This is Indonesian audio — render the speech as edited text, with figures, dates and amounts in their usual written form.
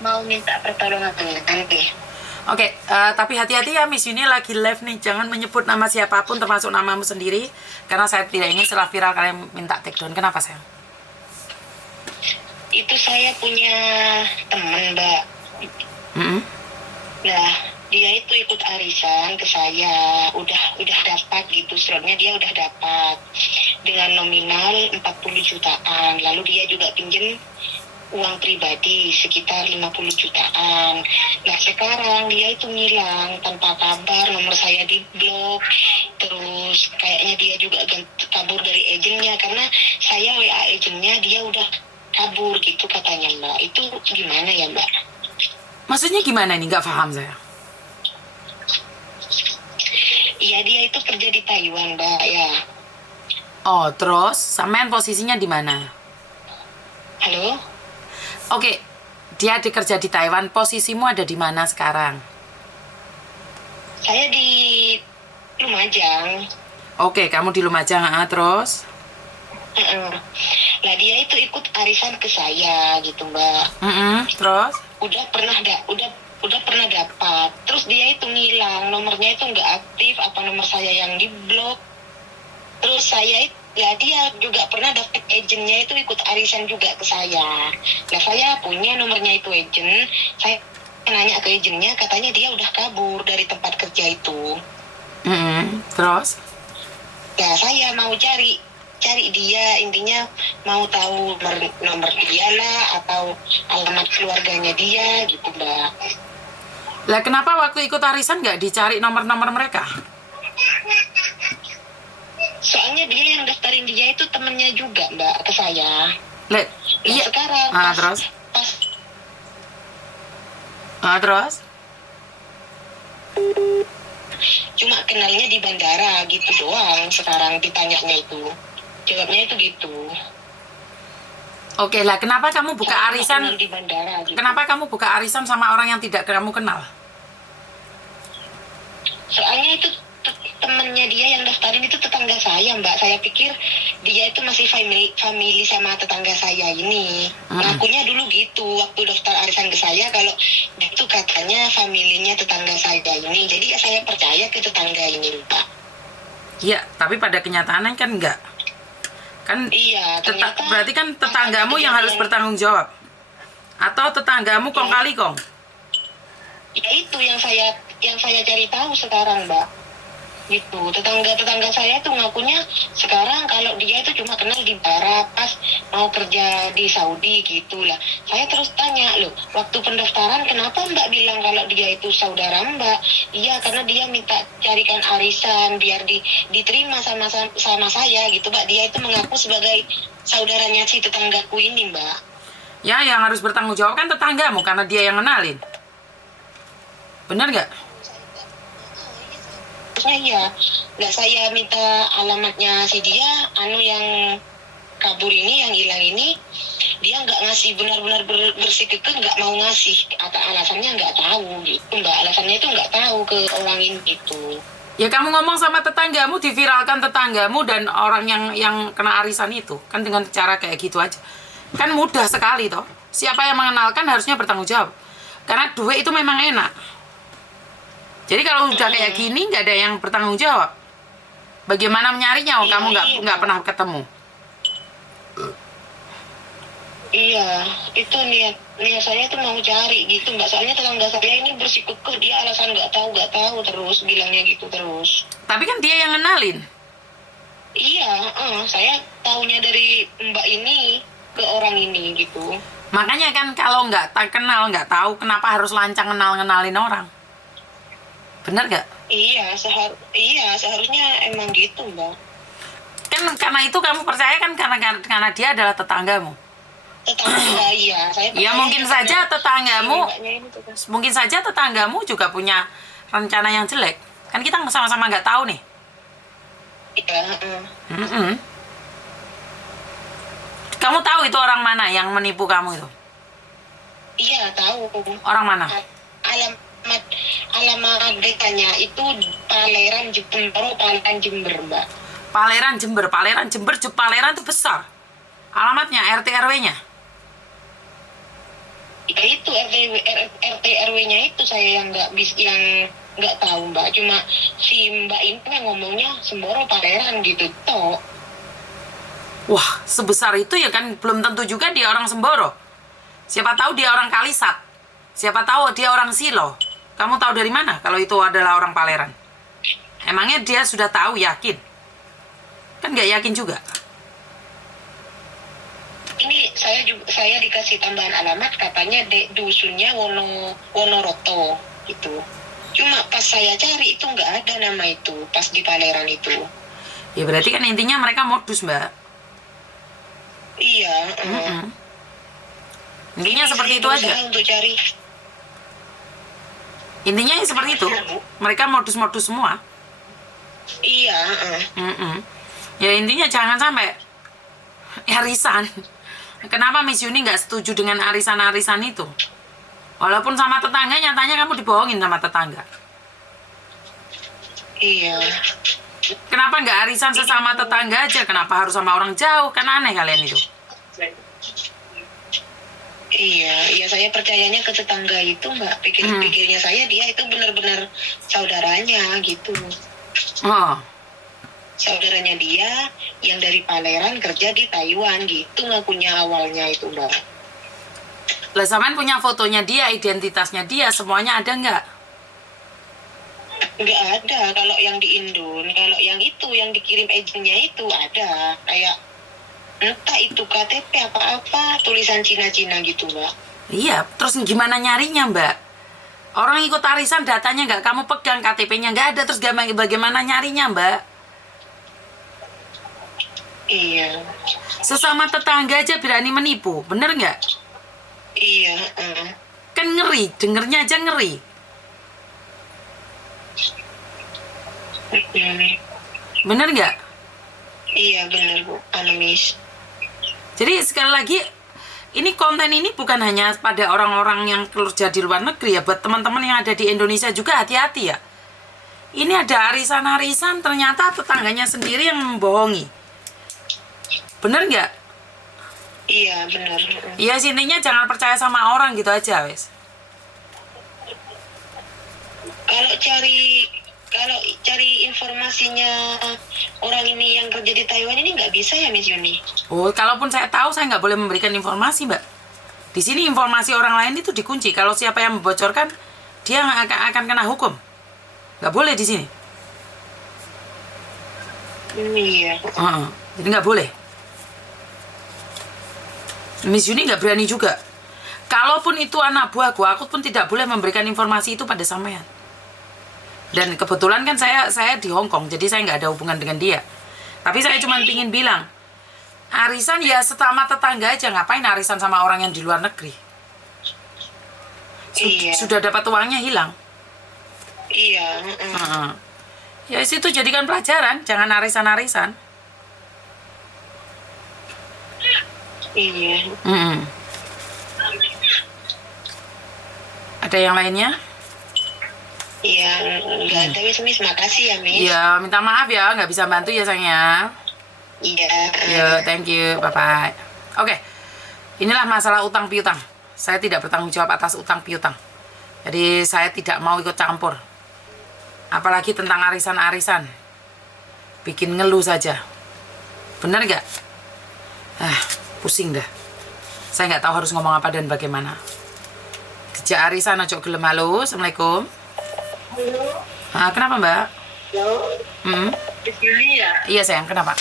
mau minta pertolongan nanti. Oke, tapi hati-hati ya Miss, ini lagi live nih. Jangan menyebut nama siapapun termasuk namamu sendiri. Karena saya tidak ingin setelah viral kalian minta take down. Kenapa sayang? Itu saya punya teman, Mbak. Nah, dia itu ikut arisan ke saya, udah dapat gitu, slotnya dia udah dapat dengan nominal 40 jutaan. Lalu dia juga pinjem uang pribadi sekitar 50 jutaan. Nah, sekarang dia itu ngilang tanpa kabar, nomor saya di blok. Terus kayaknya dia juga kabur dari agennya karena saya WA agennya, dia udah kabur gitu katanya, Mbak. Itu gimana ya, Mbak? Maksudnya gimana nih? Nggak paham saya. Iya, dia itu kerja di Taiwan, Mbak, ya. Oh, terus sampean posisinya di mana? Halo? Oke, dia dikerja di Taiwan. Posisimu ada di mana sekarang? Saya di Lumajang. Oke, kamu di Lumajang, terus? Lah dia itu ikut arisan ke saya gitu, Mbak. Terus? Udah pernah dapat. Terus dia itu ngilang, nomornya itu nggak aktif, apa nomor saya yang diblok. Terus saya ya dia juga pernah dapet agennya itu ikut arisan juga ke saya. Nah, saya punya nomornya itu agen. Saya nanya ke agennya, katanya dia udah kabur dari tempat kerja itu. Terus? Nah, saya mau cari dia, intinya mau tahu nomor dia lah atau alamat keluarganya dia gitu, Mbak. Lah kenapa waktu ikut arisan nggak dicari nomor-nomor mereka? Soalnya dia yang daftarin dia itu temennya juga, Mbak, ke saya. Lah, iya. Sekarang terus? Terus? Cuma kenalnya di bandara gitu doang. Sekarang ditanyanya itu, jawabnya itu gitu. Oke lah, kenapa kamu buka arisan di bandara gitu. Kenapa kamu buka arisan sama orang yang tidak kamu kenal? Soalnya itu temennya dia yang daftarin itu tetangga saya, Mbak. Saya pikir dia itu masih family sama tetangga saya ini. Ngakunya dulu gitu waktu daftar arisan ke saya, kalau itu katanya familinya tetangga saya ini. Jadi ya saya percaya ke tetangga ini, Mbak. Iya, tapi pada kenyataannya kan enggak. Kan iya, berarti kan tetanggamu yang harus bertanggung jawab. Atau tetanggamu kong kali kong? Ya itu yang saya cari tahu sekarang, Mbak. Gitu, tetangga saya tuh ngakunya sekarang kalau dia itu cuma kenal di Barat pas mau kerja di Saudi gitu lah. Saya terus tanya, loh, waktu pendaftaran kenapa Mbak bilang kalau dia itu saudara Mbak? Iya, karena dia minta carikan arisan biar diterima sama saya gitu, Mbak. Dia itu mengaku sebagai saudaranya si tetanggaku ini, Mbak. Ya, yang harus bertanggung jawab kan tetanggamu karena dia yang kenalin. Benar nggak? Iya, nggak saya minta alamatnya si dia, yang kabur ini, yang hilang ini, dia nggak ngasih, benar-benar bersikukuh nggak mau ngasih. Alasannya nggak tahu gitu, Mbak. Alasannya itu nggak tahu ke orang ini gitu. Ya kamu ngomong sama tetanggamu, diviralkan tetanggamu dan orang yang kena arisan itu kan dengan cara kayak gitu aja. Kan mudah sekali toh. Siapa yang mengenalkan harusnya bertanggung jawab. Karena duit itu memang enak. Jadi kalau udah kayak gini nggak ada yang bertanggung jawab. Bagaimana menyarinya? Oh, kamu nggak pernah ketemu. Iya, itu niat saya tuh mau cari gitu, Mbak. Soalnya tetangga saya ini bersikukuh, dia alasan nggak tahu terus bilangnya gitu terus. Tapi kan dia yang ngenalin. Iya, saya taunya dari Mbak ini ke orang ini gitu. Makanya kan kalau nggak kenal, nggak tahu, kenapa harus lancang ngenalin orang? Bener nggak? Iya, seharusnya emang gitu, Mbak. Kan karena itu kamu percaya kan karena dia adalah tetanggamu. Tetangga, iya. Ya mungkin saja tetanggamu juga punya rencana yang jelek. Kan kita sama-sama nggak tahu nih. Iya. Kamu tahu itu orang mana yang menipu kamu itu? Iya, tahu. Orang mana? Alamat desanya itu Paleran Jember, Mbak. Paleran Jember itu besar. Alamatnya RT RW-nya? Nah itu RT RW-nya itu saya yang nggak tahu Mbak. Cuma si Mbak ini yang ngomongnya Semboro Pangandaran gitu toh. Wah, sebesar itu ya kan, belum tentu juga dia orang Semboro. Siapa tahu dia orang Kalisat. Siapa tahu dia orang Silo. Kamu tahu dari mana kalau itu adalah orang Paleran? Emangnya dia sudah tahu, yakin? Kan nggak yakin juga. Ini saya dikasih tambahan alamat katanya dusunnya Wonoroto gitu. Cuma pas saya cari itu nggak ada nama itu pas di Paleran itu. Ya berarti kan intinya mereka modus, Mbak. Iya. Intinya seperti itu aja. Untuk cari. Intinya seperti itu. Mereka modus-modus semua. Iya. Ya intinya jangan sampai arisan. Kenapa Miss Yuni nggak setuju dengan arisan-arisan itu? Walaupun sama tetangga, nyatanya kamu dibohongin sama tetangga. Iya. Kenapa nggak arisan sesama tetangga aja? Kenapa harus sama orang jauh? Kan aneh kalian itu. Iya, saya percayanya ke tetangga itu Mbak. Pikirnya saya dia itu benar-benar saudaranya gitu. Oh. Saudaranya dia yang dari Paleran kerja di Taiwan gitu ngakunya awalnya itu Mbak. Lah sampean punya fotonya dia, identitasnya dia, semuanya ada nggak? Nggak ada. Kalau yang di Indon, kalau yang itu yang dikirim agennya itu ada kayak entah itu KTP apa-apa tulisan Cina-Cina gitu Mbak. Iya, terus gimana nyarinya Mbak? Orang ikut arisan datanya nggak kamu pegang, KTP-nya nggak ada, terus bagaimana nyarinya Mbak? Iya. Sesama tetangga aja berani menipu, bener nggak? Iya. Kan ngeri, dengernya aja ngeri. Bener nggak? Iya bener Bu, Miss. Jadi sekali lagi, ini konten ini bukan hanya pada orang-orang yang kerja di luar negeri ya, buat teman-teman yang ada di Indonesia juga hati-hati ya. Ini ada arisan-arisan, ternyata tetangganya sendiri yang membohongi. Bener nggak? Iya bener. Iya, intinya jangan percaya sama orang gitu aja wes. Kalau cari informasinya orang ini yang kerja di Taiwan ini nggak bisa ya Miss Yuni? Oh, kalaupun saya tahu, saya nggak boleh memberikan informasi, Mbak. Di sini informasi orang lain itu dikunci. Kalau siapa yang membocorkan, dia akan kena hukum. Nggak boleh di sini. Iya. Jadi nggak boleh. Miss Yuni nggak berani juga. Kalaupun itu anak buahku, aku pun tidak boleh memberikan informasi itu pada sampean. Dan kebetulan kan saya di Hong Kong, jadi saya nggak ada hubungan dengan dia. Tapi saya cuma pingin bilang, arisan ya sesama tetangga aja, ngapain arisan sama orang yang di luar negeri? Iya. Sudah dapat uangnya hilang. Iya. Ya situ jadikan pelajaran, jangan arisan-arisan. Iya. Ada yang lainnya? Iya, nggak ada Miss. Makasih ya Miss. Iya, minta maaf ya, nggak bisa bantu ya sayangnya. Iya. Yo, thank you, bye-bye. Oke, inilah masalah utang piutang. Saya tidak bertanggung jawab atas utang piutang. Jadi saya tidak mau ikut campur. Apalagi tentang arisan-arisan. Bikin ngeluh saja. Bener nggak? Pusing dah. Saya nggak tahu harus ngomong apa dan bagaimana. Kerja arisan aja gelem. Halo, Assalamualaikum. Halo. Kenapa Mbak? Halo. Di sini ya? Iya sayang, kenapa?